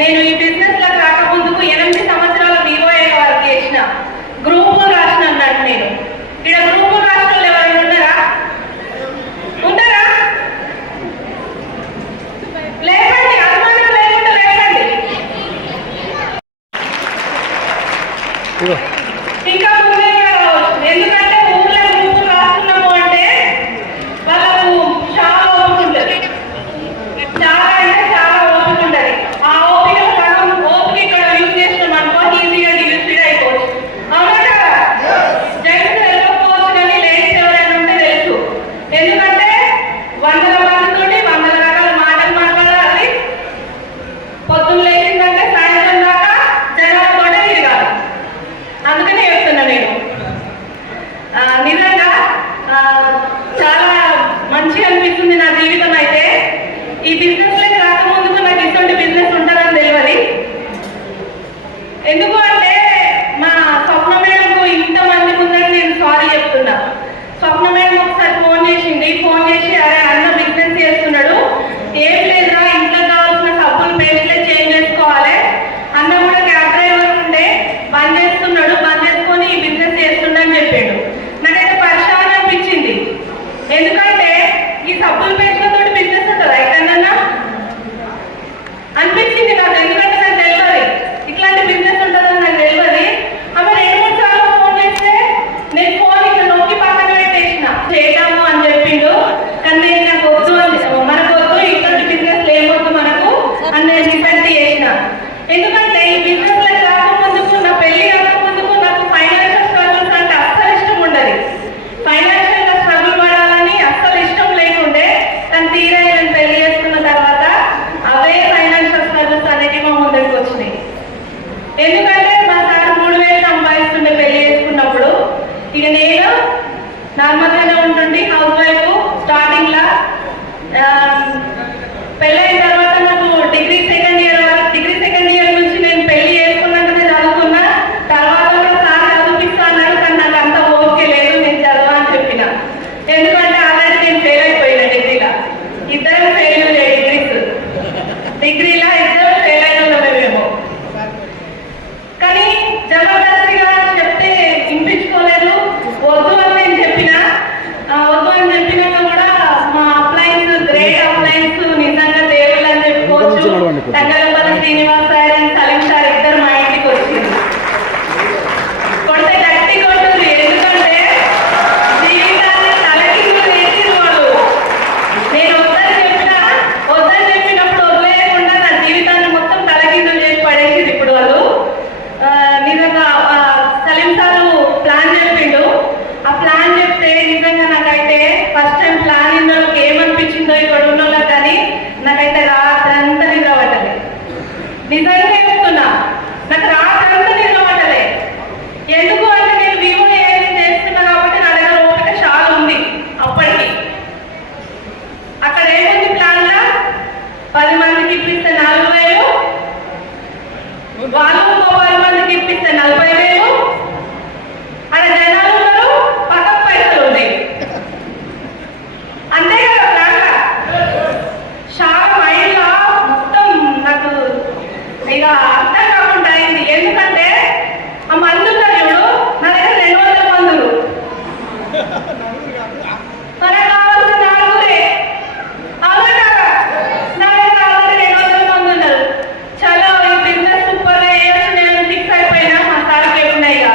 నేను ఈ బిజినెస్ లో రాకముందుకు 8 సంవత్సరాల వివోఏ వర్క్ చేసిన. గ్రూప్ రాసిన అన్నట్టు నేను. ఇక్కడ గ్రూప్ రాసిన వాళ్ళు ఎవరైనా ఉన్నారా? లేకండి, అనుమానం లేకుండా లేకండి. ఇంకా ముందే రావచ్చు. ఎందుకంటే ఊర్లో గ్రూప్ రాస్తున్నాము అంటే వాళ్ళకు చాలా ఓపిక ఉంటుంది. చాలా అంటే చాలా ఓపిక ఉంటుంది. ఆ ఓపిక సగం ఓపిక ఇక్కడ యూజ్ చేసినాం అనుకో ఈజీగా డిలీట్ అయిపోవచ్చు. అవునా కదా? జెంట్స్ వెళ్ళకపోవచ్చు కానీ లేడీస్ ఎవరైనా ఉంటే తెలుసు. ఎందుకంటే 100 మందితోటి 100 రకాల మాటలు మాట్లాడాలి. పొద్దున్న లేచిందంటే సాయంత్రం దాకా జనాలతోటే తిరగాలి. అందుకనే చెప్తున్నా నేను. నిజంగా చాలా మంచిగా అనిపిస్తుంది నా జీవితం. అయితే ఈ బిజినెస్ లో రాకముందుకు నాకు ఇటువంటి బిజినెస్ ఉంటుందని తెలియదు. ఎందుకు అంటే మా స్వప్న మేడంకు ఇంతమంది ముందని నేను సారీ చెప్తున్నా. స్వప్న మేడం ఒకసారి ఫోన్ చేసింది. ఫోన్ చేసి అరే అన్న బిజినెస్ చేస్తున్నాడు, ఏం లేదా ఇంట్లో కావాల్సిన సబ్బులు పేస్ట్లే చేంజ్ చేసుకోవాలి, అన్న కూడా క్యాబ్ డ్రైవర్ ఉంటే బంద్ చేస్తున్నాడు, బంద్ చేసుకొని ఈ బిజినెస్ చేస్తుండని చెప్పాడు. నాకైతే పరిశాన్ అనిపించింది. ఎందుకంటే ఈ సబ్బులు పేస్ట్లతో బిజినెస్ ఉంటుందా ఎక్కడన్నా అనిపించింది నాకు. ఎందుకంటే నాకు తెలియదు ఇట్లాంటి బిజినెస్ ఉంటుందని నాకు తెలియదు. ఆమె 2-3 సార్లు ఫోన్ చేస్తే నేను ఫోన్ ఇట్లా నొక్కి పక్కన పెట్టేసిన. చేద్దాము అని చెప్పిండు కానీ నేను నాకు వద్దు అని, మనకు వద్దు ఇట్లాంటి బిజినెస్ లేవద్దు మనకు అని నేను డిపెండ్ చేసిన. ఎందుకంటే ఈ బిజినెస్ లో రాకముందుకు, నా పెళ్లి కాకముందుకు నాకు ఫైనాన్షియల్ స్ట్రగుల్స్ అంటే అస్సలు ఇష్టం ఉండదు. ఫైనాన్షియల్ గా స్ట్రగుల్ పడాలని అస్సలు ఇష్టం లేకుండే. కానీ తీరా నేను పెళ్లి చేసుకున్న తర్వాత అవే ఫైనాన్షియల్ స్ట్రగుల్స్ అనేవి మా ముందరికి వచ్చినాయి. ఎందుకంటే మా సార్ 3000 సంపాదిస్తుండే పెళ్లి చేసుకున్నప్పుడు. ఇక నేను నార్మల్ గానే ఉంటుండే హౌస్ వైఫ్. స్టార్టింగ్ లా పెళ్ళైన తర్వాత నాకు డిగ్రీ సెకండ్ ఇయర్ నుంచి నేను పెళ్లి చేసుకున్నాకనే చదువుకున్నా. తర్వాత కూడా సార్ చదివిస్తా అన్నాడు కానీ నాకు అంత ఓకే లేదు, నేను చదవా అని చెప్పిన. ఎందుకంటే ఆల్రెడీ నేను ఫెయిల్ అయిపోయినా డిగ్రీలా. ఇద్దరం ఫెయిల్ డిగ్రీలా ఇద్దరు ఫెయిల్ అయినా మేము. కానీ జబర్దస్తిగా చెప్తే వినిపించుకోలేదు. వద్దు అని నేను చెప్పిన. వద్దు అని చెప్పినాక కూడా మా అప్లయన్స్ గ్రేట్ అప్లయన్స్ నిజంగా దేవుళ్ళు అని చెప్పుకోవచ్చు. Thangalapalli Srinivas sir and Salim sir ఇద్దరు మా ఇంటికి వచ్చింది. కొడితే గట్టి కొట్టుది. ఎందుకంటే జీవితాన్ని తలకిందులు చేసింది వాళ్ళు. నేను వద్దని చెప్పినప్పుడు వదిలేయకుండా నా జీవితాన్ని మొత్తం తలకిందులు చేసి పడేసింది ఇప్పుడు వాళ్ళు. నిజంగా సలీం సారు ప్లాన్ చెప్పిండు. ఆ ప్లాన్ చెప్తే నిజంగా నాకైతే ఫస్ట్ టైం ప్లాన్ ఇందులోకి ఏమనిపించిందో ఇక్కడ ఉన్న వాళ్ళకి, కానీ నాకైతే రాత్రంతా నిద్ర పట్టలే. నిజంగా చెప్తున్నా, నాకు రాత్రంతా నిద్ర పట్టలే. ఎందుకు అంటే నేను వివో ఏది చేస్తున్నా కాబట్టి నా దగ్గర ఓపిక చాలా ఉంది అప్పటికి. అక్కడ ఏముంది ప్లాన్ లా 10 మందికి ఇప్పిస్తే 4000, వాళ్ళు 10 మందికి ఇప్పిస్తే 40,000. అక్కడ జనాలు ఉన్నారు, పక్కకు పైసలు ఉన్నాయి. అంతే కదా ప్లాన్ లా. చాలా మైండ్ లా మొత్తం నాకు ఇక అర్థం కాకుండా అయింది. ఎందుకంటే ఆ మందు ఉన్నారు చూడు, నా దగ్గర 200 మందులు. మనకు కావాల్సిన 4 అవునా కదా? నా దగ్గర ఆల్రెడీ 200 మంది ఉన్నారు. చలో ఈ బిజినెస్ సూపర్ గా చేయొచ్చు నేను ఫిక్స్ అయిపోయినా. మా సార్కి ఏమున్నా ఇక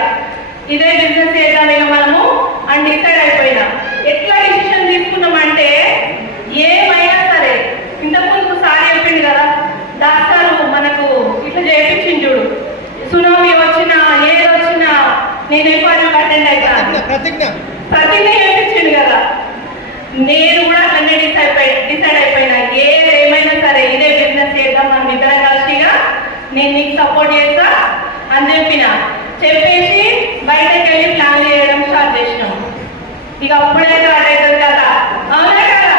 ఇదే బిజినెస్ చేద్దాం ఇక మనము అని డిసైడ్ అయిపోయినా. ఎట్లా డిసిషన్ తీసుకున్నామంటే ఏమైనా సరే, ఇంతకుముందు సార్ చెప్పింది కదా డాక్టర్ మనకు ఇట్లా చేయించింది చూడు, సునామీ వచ్చినా ఏది వచ్చినా నేను ఎక్కువ అటెండ్ అవుతాను ప్రతిజ్ఞ చేయించింది కదా. నేను కూడా అట్లనే డిసైడ్ అయిపోయినా. ఏమైనా సరే ఇదే బిజినెస్ చేద్దాం మనం ఇద్దరం కలిసిగా, నేను నీకు సపోర్ట్ చేస్తా అని చెప్పేసి బయటకు వెళ్ళి ప్లాన్ చేయడం స్టార్ట్ చేసినాం. ఇక అప్పుడే స్టార్ట్ అవుతుంది కదా. అవునా కదా?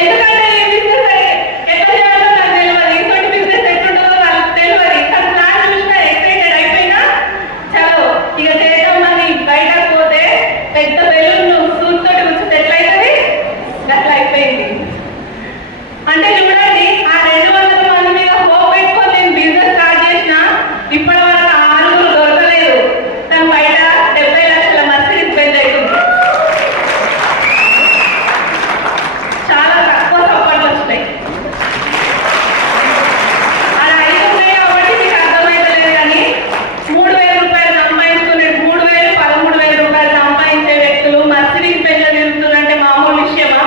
ఎందుకంటే ఈ బిజినెస్ ఎట్లా అంటే చూడండి, ఆ 200 మంది మీద హోప్ పెట్టుకొని నేను బిజినెస్ స్టార్ట్ చేసిన ఇప్పటి వరకు 6 దొరకలేదు. తను బయట 70 లక్షల మర్సిడీస్ బెంజ్ అవుతుంది. చాలా తక్కువ సపోర్ట్లు వచ్చినాయి. అది 5 ఉన్నాయి కాబట్టి మీకు అర్థమైతలేదు. కానీ 3,000 రూపాయలు సంపాదించుకునే 3,000, 13,000 రూపాయలు సంపాదించే వ్యక్తులు మర్సిడీస్ బెంజ్ తిరుగుతున్నారంటే మామూలు విషయమా?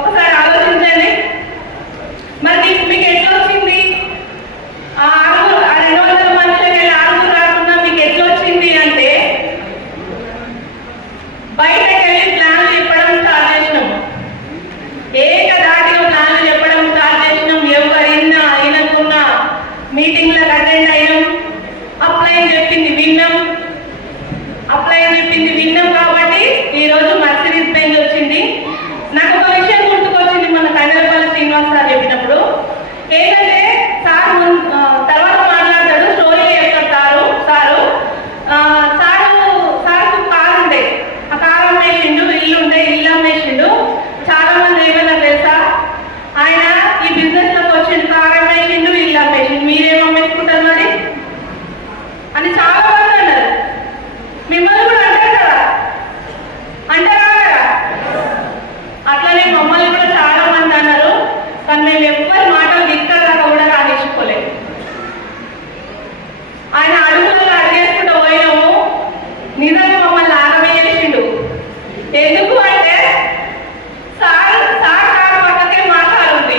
ఒకసారి ఆలోచించండి. మరి మీకు ఎట్లా వచ్చింది? ఆ 200 మందిలోకి వెళ్ళి 6 రాకుండా మీకు ఎట్లా వచ్చింది అంటే, బయటకు వెళ్ళి ప్లాన్లు చెప్పడం స్టార్ట్ చేసినాం. ఏకదాటిగా ప్లాన్లు చెప్పడం స్టార్ట్ చేసినాం. ఎవరైనా అయినకున్నా మీటింగ్లకు అటెండ్ అయినాం. అప్లై చెప్పింది విన్నాం కాబట్టి ఈరోజు మర్సిడీస్ బెంజ్ వచ్చింది. నాకు ఒక విషయం గుర్తుకొచ్చింది మన కండలపల్లి శ్రీనివాస్ సార్ చెప్పినప్పుడు. ఏంటంటే సార్ తర్వాత మాట్లాడతాడు, స్టోరీ చెప్తారు సారు. సార్కు కారు ఉండే, ఆ కారు అమ్మేసిండు. ఇల్లు ఉండే, ఇల్లు అమ్మేసిండు. చాలా మంది ఏమన్నా తెలుసా, ఆయన ఈ బిజినెస్ లోకి వచ్చిండు, కారు అమ్మేసిండు, ఇల్లు అమ్మేసిండు, మీరేం అమ్మేసుకుంటారు మరి అని చాలా మంది అన్నారు. మిమ్మల్ని కూడా అంటారు కదా, అంటారా కదా? అట్లనే మమ్మల్ని కూడా చాలా మంది అన్నారు. కానీ మేము ఎవ్వరి మాటలు దిక్కదాకా కూడా రాణించుకోలేదు. ఆయన అడుగులలో అడిగేసుకుంటూ పోయినాము. నిజంగా మమ్మల్ని ఆగమేసిండు. ఎందుకు అంటే సార్ కారు పక్కకే మా కారు ఉంది.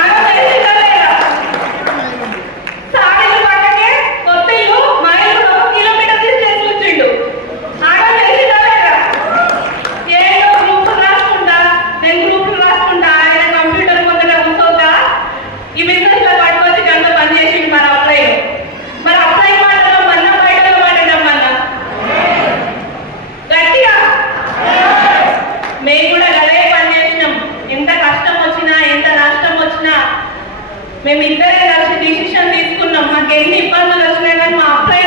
ఆగమేసిందా లేదా? సార్ ఇల్లు పక్కకే కొత్త ఇల్లు, మా ఇల్లు 1 కిలోమీటర్ డిస్టెన్స్ కూర్చుండు. ఆగమేసిందా లేదా? ఏదో గ్రూపులు రాసుకుంటా, నేను గ్రూపులు రాసుకుంటా, ఆయన కంప్యూటర్ ముందర కూర్చోగా ఈ బిజినెస్ లో పట్టుకొచ్చి గంట పని చేసిండు. మరి అప్లై మాటలో మన్నా, బయటలో మాట్లాడమన్నా గట్టిగా మేము కూడా అదే పని చేసినాం. ఎంత కష్టం వచ్చినా, ఎంత నష్టం వచ్చినా మేము ఇద్దరే కలిసి డిసిషన్ తీసుకున్నాం. మాకు ఎన్ని ఇబ్బందులు వచ్చినా కానీ మా అప్లై